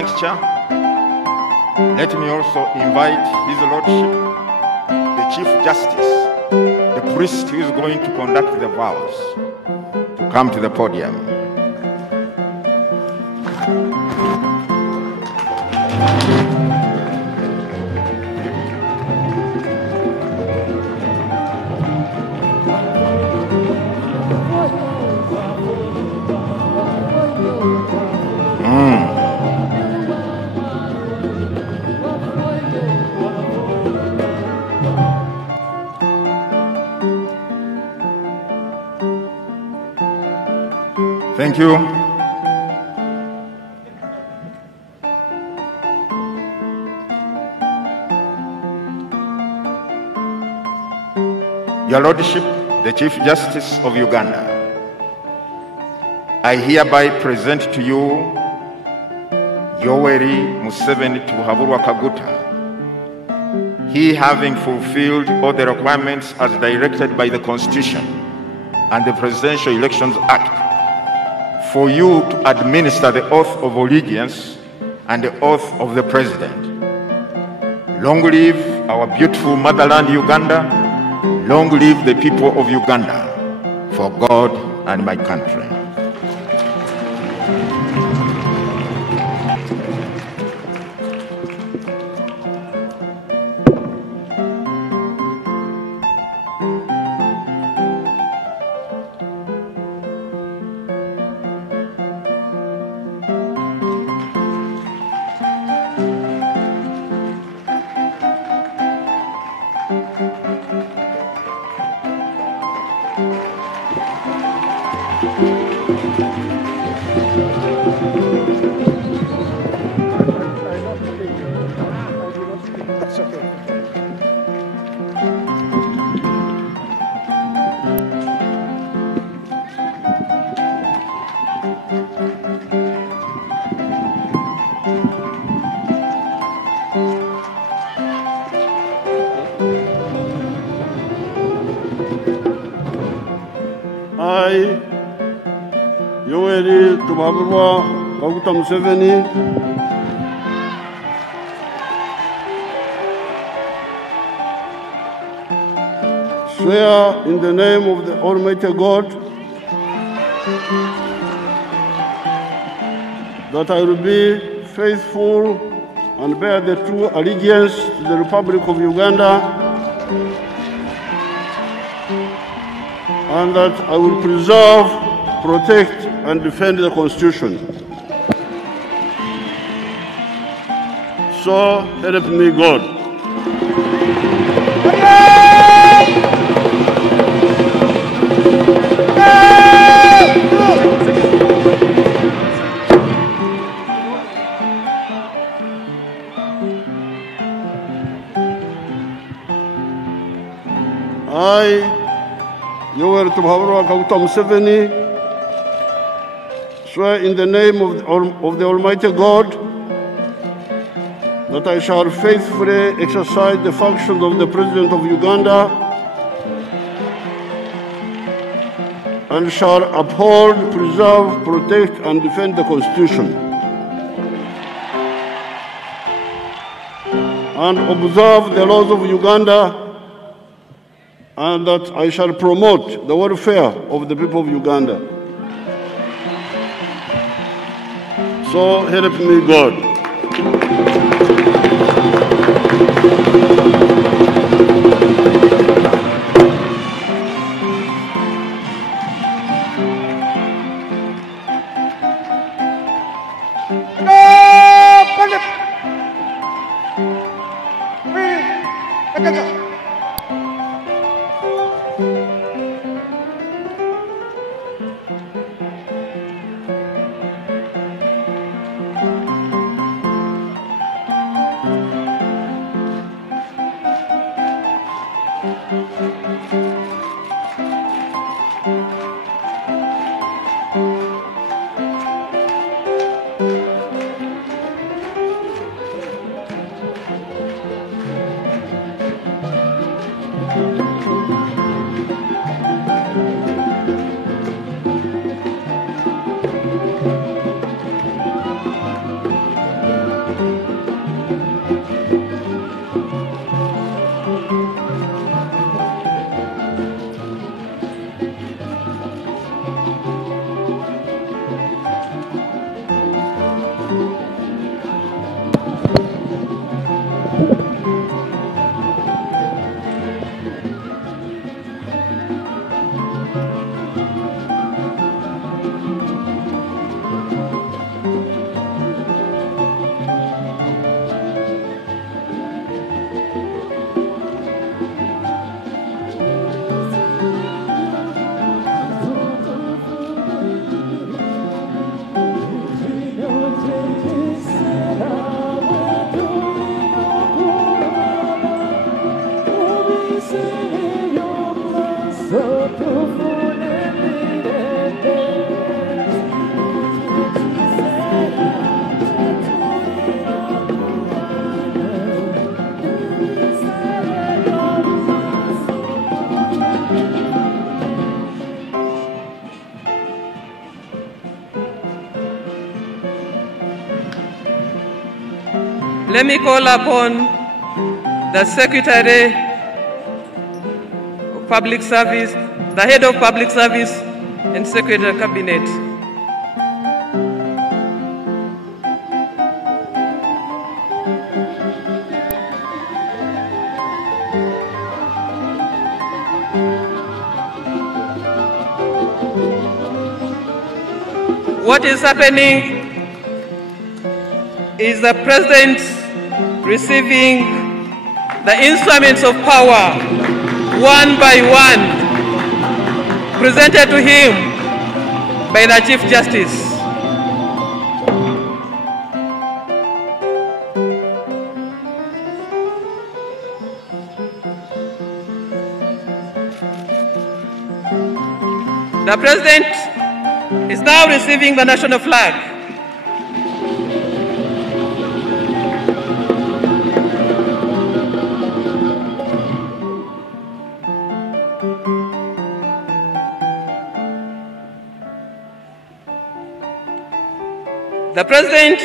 juncture, let me also invite His Lordship, the Chief Justice, the priest who is going to conduct the vows, to come to the podium. Thank you. Your Lordship, the Chief Justice of Uganda, I hereby present to you Yoweri Museveni Tuhaburwa Kaguta, he having fulfilled all the requirements as directed by the Constitution and the Presidential Elections Act, for you to administer the oath of allegiance and the oath of the President. Long live our beautiful motherland, Uganda. Long live the people of Uganda, for God and my country. I, Yoweri Kaguta Museveni, swear in the name of the Almighty God that I will be faithful and bear the true allegiance to the Republic of Uganda, and that I will preserve, protect, and defend the Constitution. So help me God. I, Yoweri Kaguta Museveni, swear in the name of the Almighty God that I shall faithfully exercise the functions of the President of Uganda and shall uphold, preserve, protect, and defend the Constitution, and observe the laws of Uganda, and that I shall promote the welfare of the people of Uganda. So help me God. Let me call upon the Secretary of Public Service, the Head of Public Service and Secretary of Cabinet. What is happening is the President receiving the instruments of power one by one, presented to him by the Chief Justice. The President is now receiving the national flag. The President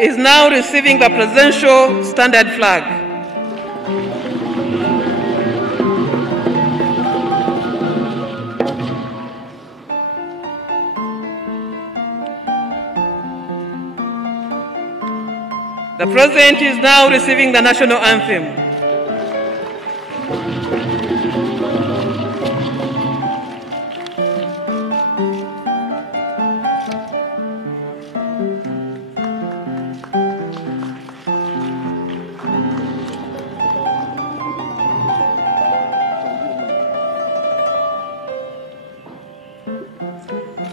is now receiving the presidential standard flag. The President is now receiving the national anthem.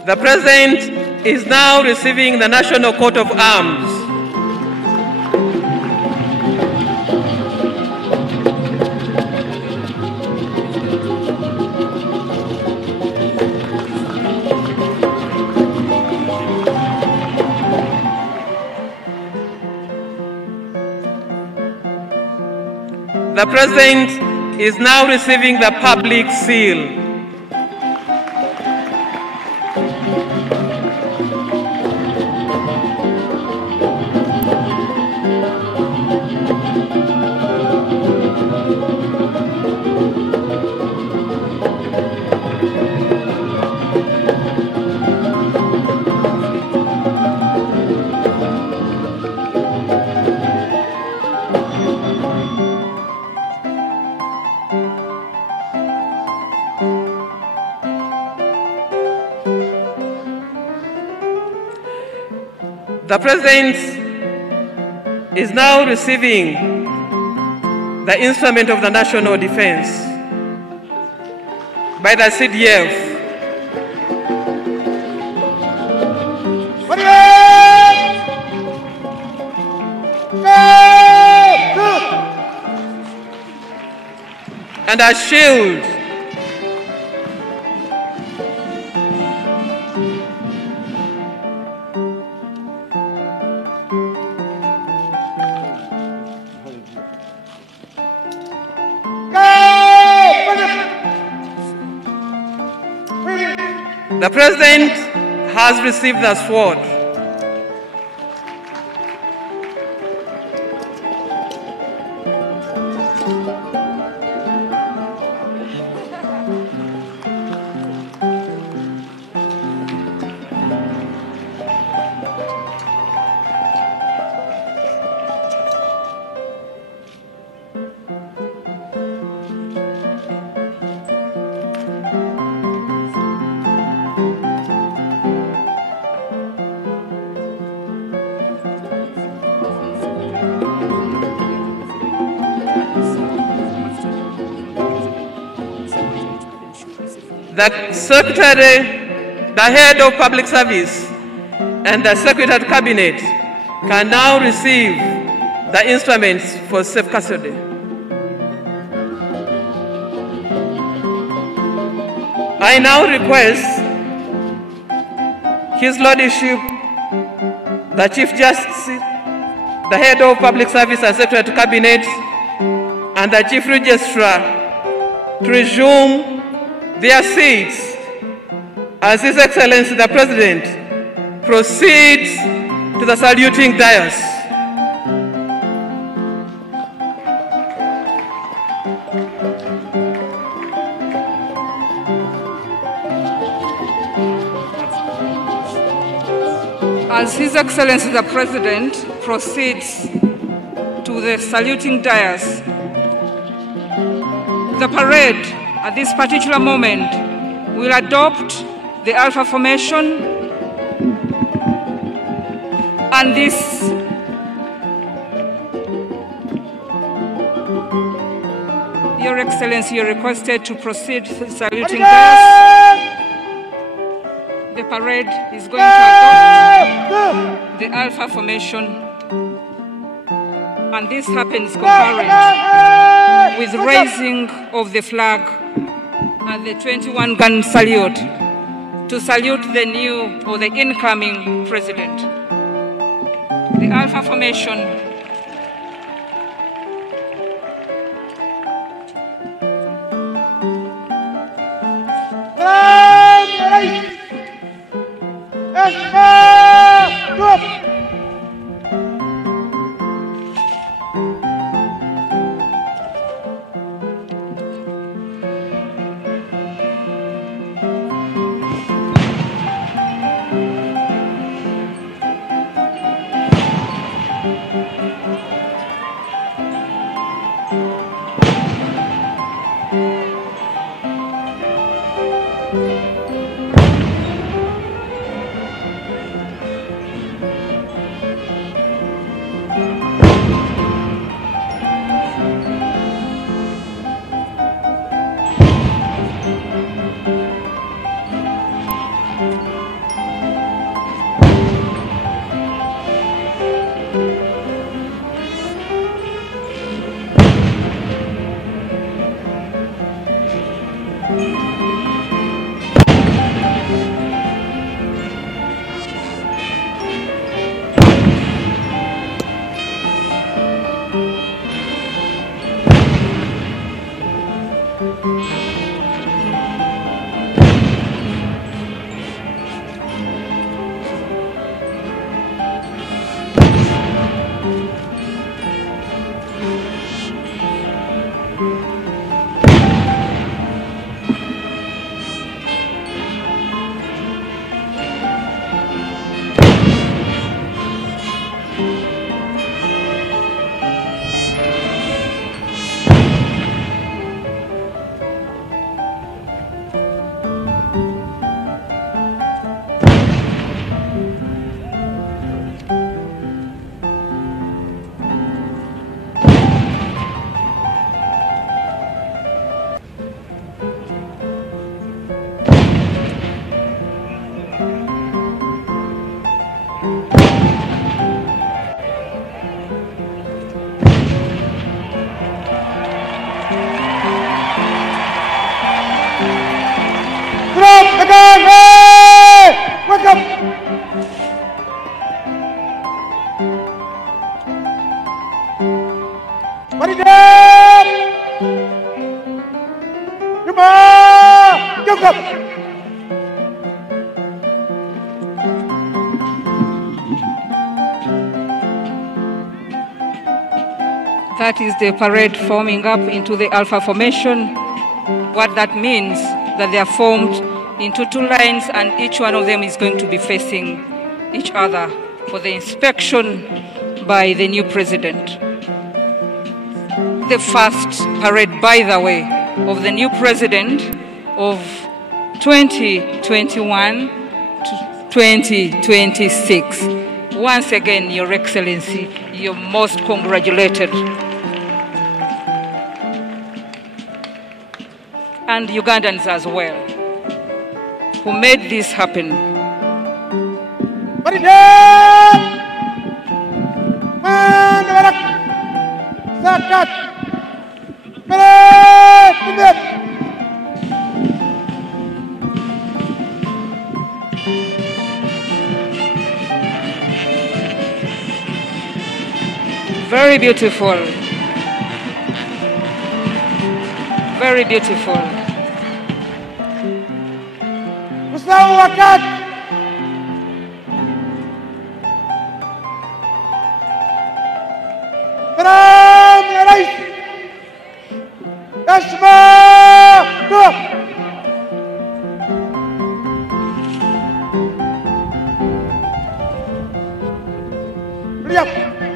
The President is now receiving the national coat of arms. The President is now receiving the public seal. The President is now receiving the instrument of the national defense by the CDF. And a shield. The President has received the sword. The Secretary, the Head of Public Service, and the Secretary of Cabinet can now receive the instruments for safe custody. I now request His Lordship, the Chief Justice, the Head of Public Service and Secretary of Cabinet, and the Chief Registrar to resume their seats as His Excellency the President proceeds to the saluting dais. As His Excellency the President proceeds to the saluting dais, the parade at this particular moment will adopt the Alpha Formation, and this Your Excellency, you're requested to proceed to the saluting dais. The parade is going to adopt the Alpha Formation, and this happens concurrent with raising of the flag and the 21-gun salute to salute the new or the incoming president. The Alpha Formation that is the parade forming up into the Alpha Formation. What that means, that they are formed into two lines and each one of them is going to be facing each other for the inspection by the new president. The first parade, by the way, of the new president of 2021 to 2026. Once again, Your Excellency, you're most congratulated. And Ugandans as well, who made this happen. Very beautiful. Very beautiful. up.